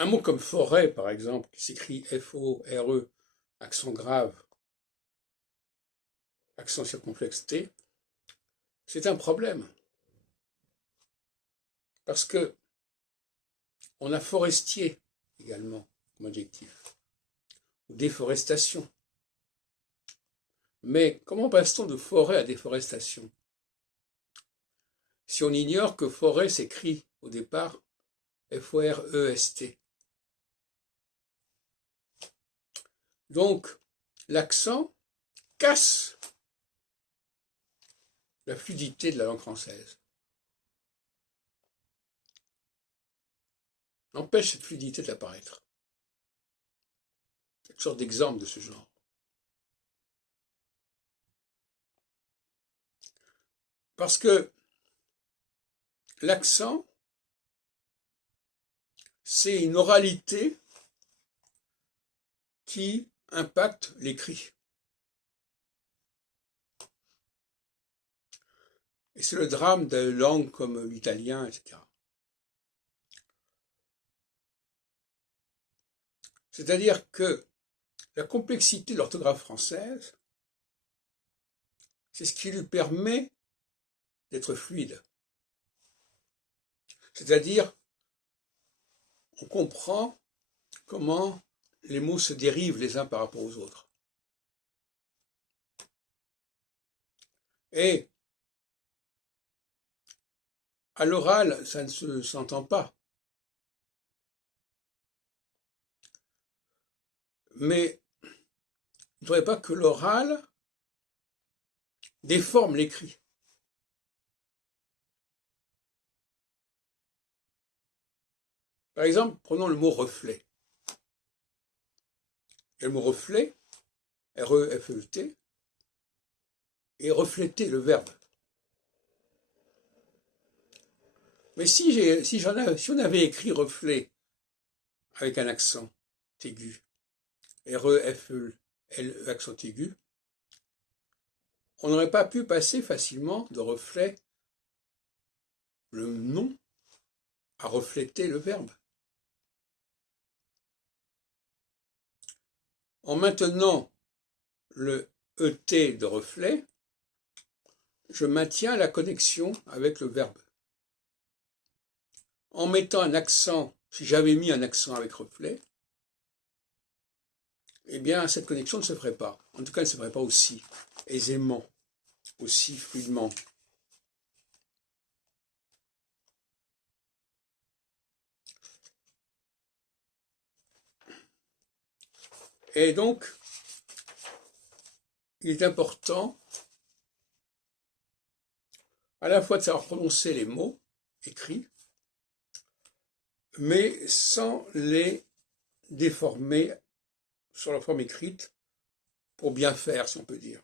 Un mot comme forêt, par exemple, qui s'écrit F-O-R-E, accent grave, accent circonflexe T, c'est un problème. Parce que on a forestier également comme adjectif, ou déforestation. Mais comment passe-t-on de forêt à déforestation si on ignore que forêt s'écrit au départ F-O-R-E-S-T? Donc, l'accent casse la fluidité de la langue française, empêche cette fluidité d'apparaître. Il y a toutes sortes d'exemples de ce genre. Parce que l'accent, c'est une oralité qui impacte l'écrit. Et c'est le drame de langues comme l'italien, etc. C'est-à-dire que la complexité de l'orthographe française, c'est ce qui lui permet d'être fluide. C'est-à-dire, on comprend comment les mots se dérivent les uns par rapport aux autres. Et à l'oral, ça ne s'entend pas. Mais il ne faudrait pas que l'oral déforme l'écrit. Par exemple, prenons le mot reflet. Et le mot reflet, R-E-F-E-T, est refléter, le verbe. Mais si on avait écrit reflet avec un accent aigu, R-E-F-E-L-E, accent aigu, on n'aurait pas pu passer facilement de reflet, le nom, à refléter le verbe. En maintenant le ET de reflet, je maintiens la connexion avec le verbe. En mettant un accent, si j'avais mis un accent avec reflet, eh bien cette connexion ne se ferait pas. En tout cas, elle ne se ferait pas aussi aisément, aussi fluidement. Et donc, il est important à la fois de savoir prononcer les mots écrits, mais sans les déformer sur la forme écrite pour bien faire, si on peut dire.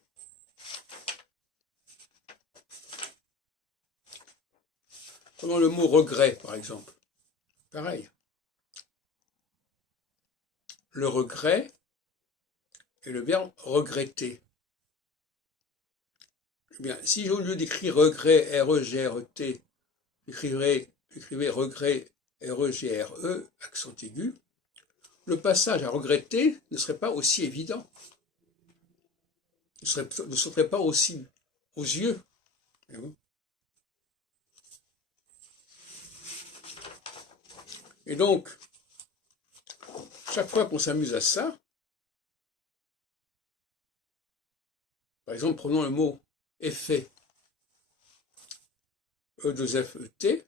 Prenons le mot regret, par exemple. Pareil. Le regret est le verbe regretter. Eh bien, si au lieu d'écrire regret, R-E-G-R-E-T, j'écrivais regret, R-E-G-R-E, accent aigu, le passage à regretter ne serait pas aussi évident, ne sauterait pas aussi aux yeux. Et donc, chaque fois qu'on s'amuse à ça, par exemple, prenons le mot effet, E2FET,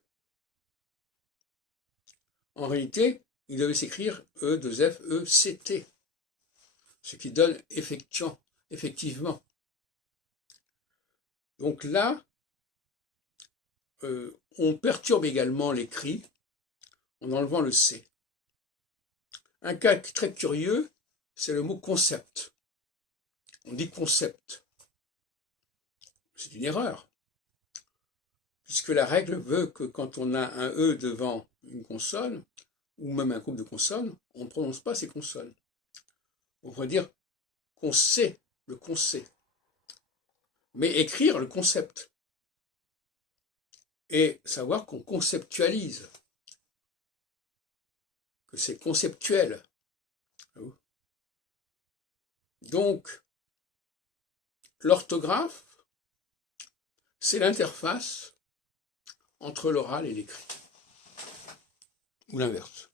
en réalité, il devait s'écrire E2FECT, ce qui donne effectivement. Donc là, on perturbe également l'écrit en enlevant le C. Un cas très curieux, c'est le mot concept. On dit concept. C'est une erreur, puisque la règle veut que quand on a un E devant une consonne, ou même un couple de consonnes, on ne prononce pas ces consonnes. On pourrait dire qu'on sait le qu'on sait, mais écrire le concept, et savoir qu'on conceptualise, que c'est conceptuel. Donc, l'orthographe, c'est l'interface entre l'oral et l'écrit, ou l'inverse.